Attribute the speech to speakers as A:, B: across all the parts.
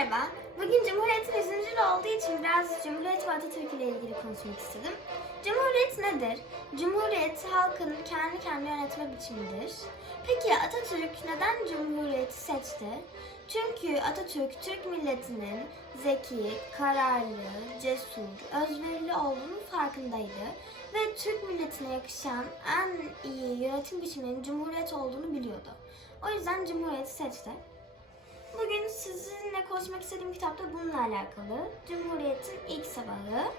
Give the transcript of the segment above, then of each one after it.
A: Merhaba. Bugün Cumhuriyet'in 100. yılı olduğu için biraz Cumhuriyet ve Atatürk ile ilgili konuşmak istedim. Cumhuriyet nedir? Cumhuriyet halkın kendi kendine yönetme biçimidir. Peki Atatürk neden Cumhuriyeti seçti? Çünkü Atatürk Türk milletinin zeki, kararlı, cesur, özverili olduğunun farkındaydı ve Türk milletine yakışan en iyi yönetim biçiminin Cumhuriyet olduğunu biliyordu. O yüzden Cumhuriyeti seçti. Konuşmak istediğim kitap da bununla alakalı. Cumhuriyet'in ilk sabahı.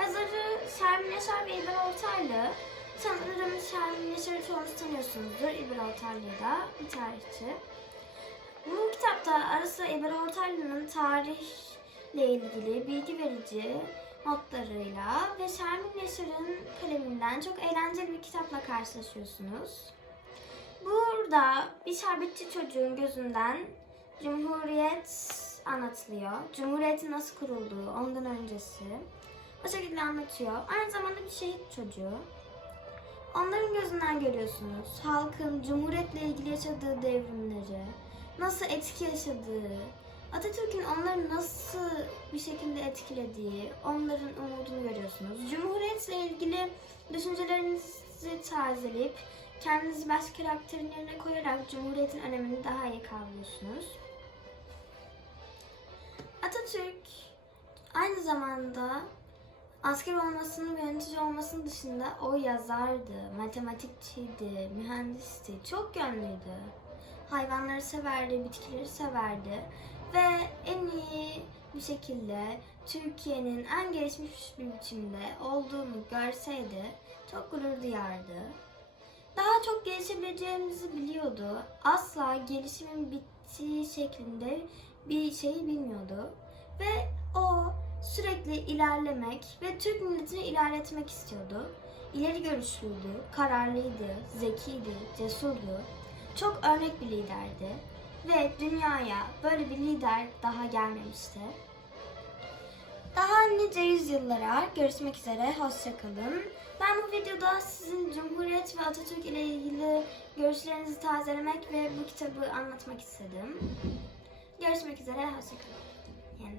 A: Yazarı Şermin Yaşar ve İlber Ortaylı. Sanırım Şermin Yaşar'ı çoğunuz tanıyorsunuzdur. İlber Ortaylı da bir tarihçi. Bu kitapta ara sıra İlber Ortaylı'nın tarihle ilgili bilgi verici notlarıyla ve Şermin Yaşar'ın kaleminden çok eğlenceli bir kitapla karşılaşıyorsunuz. Burada bir şerbetçi çocuğun gözünden Cumhuriyet anlatılıyor. Cumhuriyetin nasıl kurulduğu, ondan öncesi. O şekilde anlatıyor. Aynı zamanda bir şehit çocuğu. Onların gözünden görüyorsunuz. Halkın Cumhuriyetle ilgili yaşadığı devrimleri, nasıl etki yaşadığı, Atatürk'ün onları nasıl bir şekilde etkilediği, onların umudunu görüyorsunuz. Cumhuriyetle ilgili düşüncelerinizi tazeleyip kendinizi baş karakterin yerine koyarak Cumhuriyet'in önemini daha iyi kavruyorsunuz. Atatürk aynı zamanda asker olmasının ve yönetici olmasının dışında o yazardı, matematikçiydi, mühendisti, çok yönlüydü. Hayvanları severdi, bitkileri severdi ve en iyi bir şekilde Türkiye'nin en gelişmiş bir biçimde olduğunu görseydi çok gurur duyardı. Daha çok gelişebileceğimizi biliyordu. Asla gelişimin bittiği şeklinde bir şeyi bilmiyordu. Ve o sürekli ilerlemek ve Türk milletini ilerletmek istiyordu. İleri görüşlüydü, kararlıydı, zekiydi, cesurdu. Çok örnek bir liderdi. Ve dünyaya böyle bir lider daha gelmemişti. Daha nice yüzyıllara görüşmek üzere, hoşçakalın. Ben bu videoda sizin Cumhuriyet ve Atatürk ile ilgili görüşlerinizi tazelemek ve bu kitabı anlatmak istedim. Görüşmek üzere, hoşçakalın.